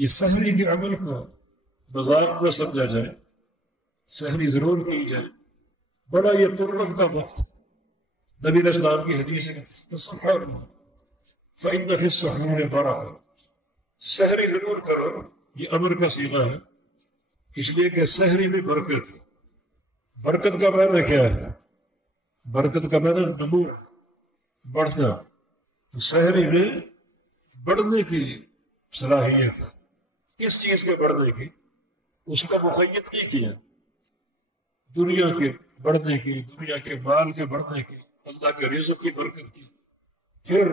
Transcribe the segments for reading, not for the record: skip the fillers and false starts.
یہ سحری کے عمل کو مذاق نہ سمجھا جائے، سحری ضرور کی جائے، بڑا یہ قربت کا وقت۔ نبی علیہ السلام کی حدیث ہے کہ تسحر فإن فی السحور برکہ، سحری ضرور کرو، یہ امر کا صیغہ ہے، اس لیے کہ سحری میں برکت۔ برکت کا معنی کیا ہے؟ برکت کا معنی نمو، بڑھنا، تو سحری میں بڑھنے کی صلاحیت ہے۔ کس چیز کے بڑھنے کی؟ اس کا مقید نہیں کیا، دنیا کے بڑھنے کی، دنیا کے مال کے بڑھنے کی، اللہ کے رزق کی برکت کی، پھر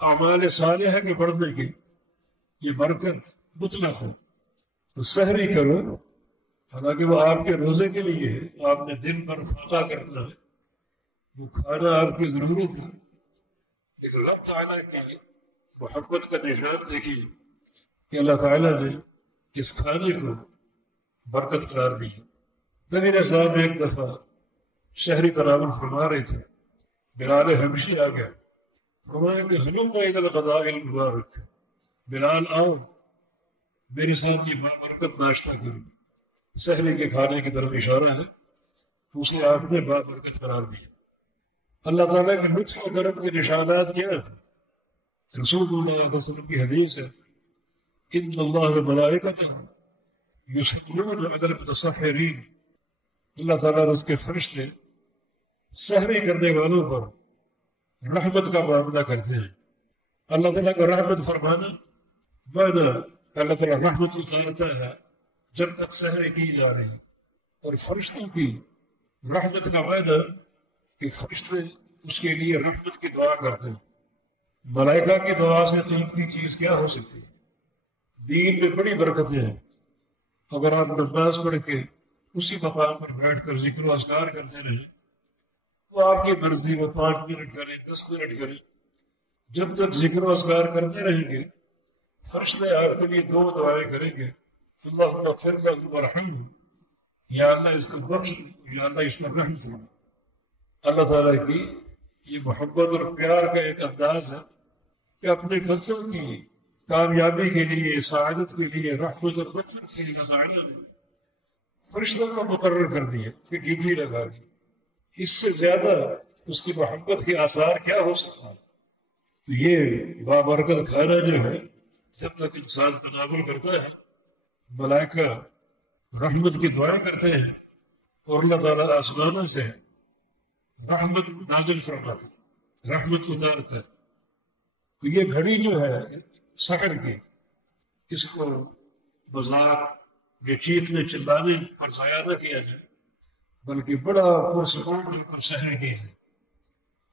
اعمال صالحہ کے بڑھنے کی، یہ برکت مطلق ہے۔ تو سحری کرو، حالانکہ وہ آپ کے روزے کے لیے ہے، آپ نے دن بھر فاقہ کرنا ہے، وہ کھانا آپ کی ضرورت ہے، لیکن رب تعالیٰ کی محبت کا نشان دیکھیے کہ اللہ تعالیٰ نے اس کھانے کو برکت قرار دی ہے۔ نبی علیہ السلام ایک دفعہ شہری تناول فرما رہے تھے، بلال حبشی آ گیا، فرمایا کہ ہلم الی الغداء المبارک، بلال آؤ میرے ساتھ یہ بابرکت ناشتہ کرو۔ سحری کے کھانے کی طرف اشارہ ہے، تو اسے آپ نے بابرکت قرار دیا۔ اللہ تعالیٰ کے لطف و کرم کے نشانات کیا ہیں؟ رسول اللہ علیہ وسلم کی حدیث ہے، ان اللہ وملائکتہ یصلون علی المتسحرین، اللہ تعالیٰ اور اس کے فرشتے سحری کرنے والوں پر رحمت کا معاملہ کرتے ہیں۔ اللہ تعالیٰ کا رحمت فرمانا مانا اللہ تعالیٰ رحمت اتارتا ہے جب تک سحری کی جا رہی ہے، اور فرشتوں کی رحمت کا معنی کہ فرشتے اس کے لیے رحمت کی دعا کرتے ہیں۔ ملائکہ کی دعا سے قیمتی چیز کیا ہو سکتی ہے؟ دین میں بڑی برکتیں ہیں۔ اگر آپ نماز پڑھ کے اسی مقام پر بیٹھ کر ذکر و اذکار کرتے رہیں، وہ آپ کی مرضی، وہ 5 منٹ کریں، 10 منٹ کریں، جب تک ذکر و اذکار کرتے رہیں گے فرشتے آپ کے لیے 2 دعائیں کریں گے، اللہم اغفر لہ وارحمہ، یا اللہ اس کو بخش دے، یا اللہ اس پر رحم فرما۔ اللہ تعالیٰ کی یہ محبت اور پیار کا ایک انداز ہے کہ اپنے بندوں کی کامیابی کے لیے، سعادت کے لیے، رحمت اور مغفرت کے لیے اللہ تعالیٰ نے فرشتوں کو مقرر کر دیا کہ ڈیوٹی لگا دی۔ اس سے زیادہ اس کی محبت کے آثار کیا ہو سکتا ہے؟ تو یہ بابرکت کھانا جو ہے، جب تک انسان تناول کرتا ہے ملائکہ رحمت کی دعائیں کرتے ہیں اور اللہ تعالیٰ آسمانوں سے رحمت نازل فرماتا ہے، رحمت اتارتا ہے۔ تو یہ گھڑی جو ہے سحر کی، اس کو مذاق یا چیخنے چلانے پر ضائع نہ کیا جائے، بلکہ بڑا پرسکون ہو کر سحر کی ہے۔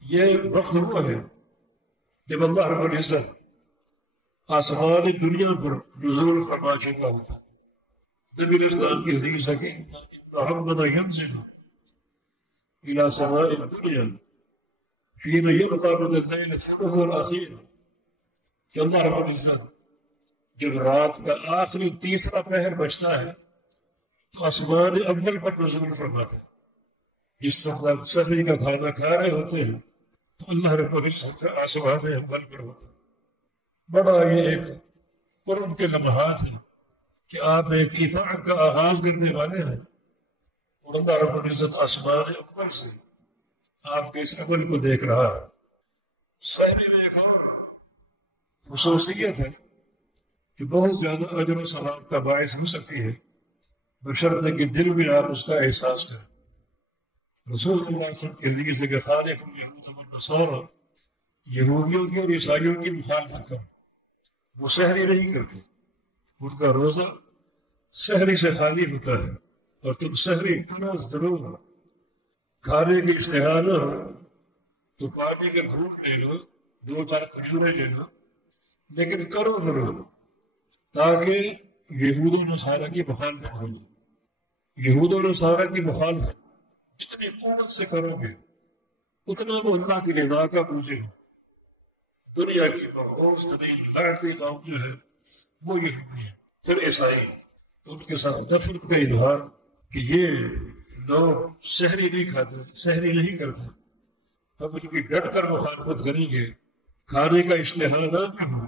یہ وقت وہ ہے جب اللہ رب العزت آسمان دنیا پر نزول فرما چکا ہوتا ہے۔ نبی علیہ السلام کی حدیث ہے کہ ان ربنا ینزل الى سماء الدنیا حين يبقى من الليل الثلث الاخیر، کہ اللہ رب العزت جب رات کا آخری تیسرا پہر بچتا ہے تو آسمان اول پر نزول فرماتا ہے۔ جس وقت آپ سحری کا کھانا کھا رہے ہوتے ہیں تو اللہ رب العزت آسمان اول پر ہوتا ہے۔ بڑا یہ ایک قرب کے لمحات ہیں کہ آپ ایک اطاعت کا آغاز کرنے والے ہیں اور اللہ رب العزت آسمان اول سے آپ کے اس عمل کو دیکھ رہا ہے۔ سحری میں ایک اور خصوصیت ہے کہ بہت زیادہ اجر و ثواب کا باعث ہو سکتی ہے، بشرطے کہ دل میں آپ اس کا احساس کریں۔ رسول اللہ صلی اللہ علیہ وسلم کی حدیث ہے کہ خالف الیہود والنصارى، یہودیوں کی اور عیسائیوں کی مخالفت کرو۔ وہ سحری نہیں کرتے، ان کا روزہ سحری سے خالی ہوتا ہے، اور تم سحری کرو ضرور۔ کھانے کی اشتہا نہ ہو تو پانی کا گھونٹ لے لو، 2-4 کھجوریں لے لو، لیکن کرو ضرور تاکہ یہود و نصارہ کی مخالفت ہو۔ یہود و نصارہ کی مخالفت جتنی قوت سے کرو گے اتنا وہ اللہ کی رضا کا موجب ہے۔ دنیا کی مغروض ترین لعنتی قوم جو ہے وہ یہودی ہے، پھر عیسائی، تو ان کے ساتھ نفرت کا اظہار کہ یہ لوگ سحری نہیں کھاتے، سحری نہیں کرتے، ہم ان کی ڈٹ کر مخالفت کریں گے۔ کھانے کا اشتہا نہ بھی ہو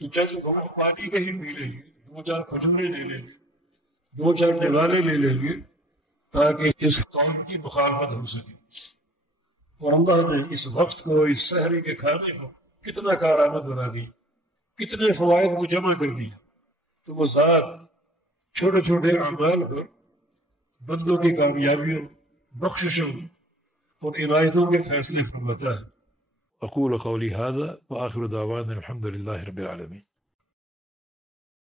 تو چند گھونٹ پانی کے ہی پی لیں گے، 2-4 کھجوریں لے لیں گے، 2-4 نوالے لے لیں گے تاکہ اس قوم کی مخالفت ہو سکے۔ اور اللہ نے اس وقت کو، اس سحری کے کھانے کو کتنا کارآمد بنا دی، کتنے فوائد کو جمع کر دیا۔ تو وہ ذات چھوٹے چھوٹے اعمال پر بندوں کی کامیابیوں، بخششوں اور عنایتوں کے فیصلے فرماتا ہے۔ اقول قولی ھذا وآخر دعوانا الحمد للہ رب العالمین۔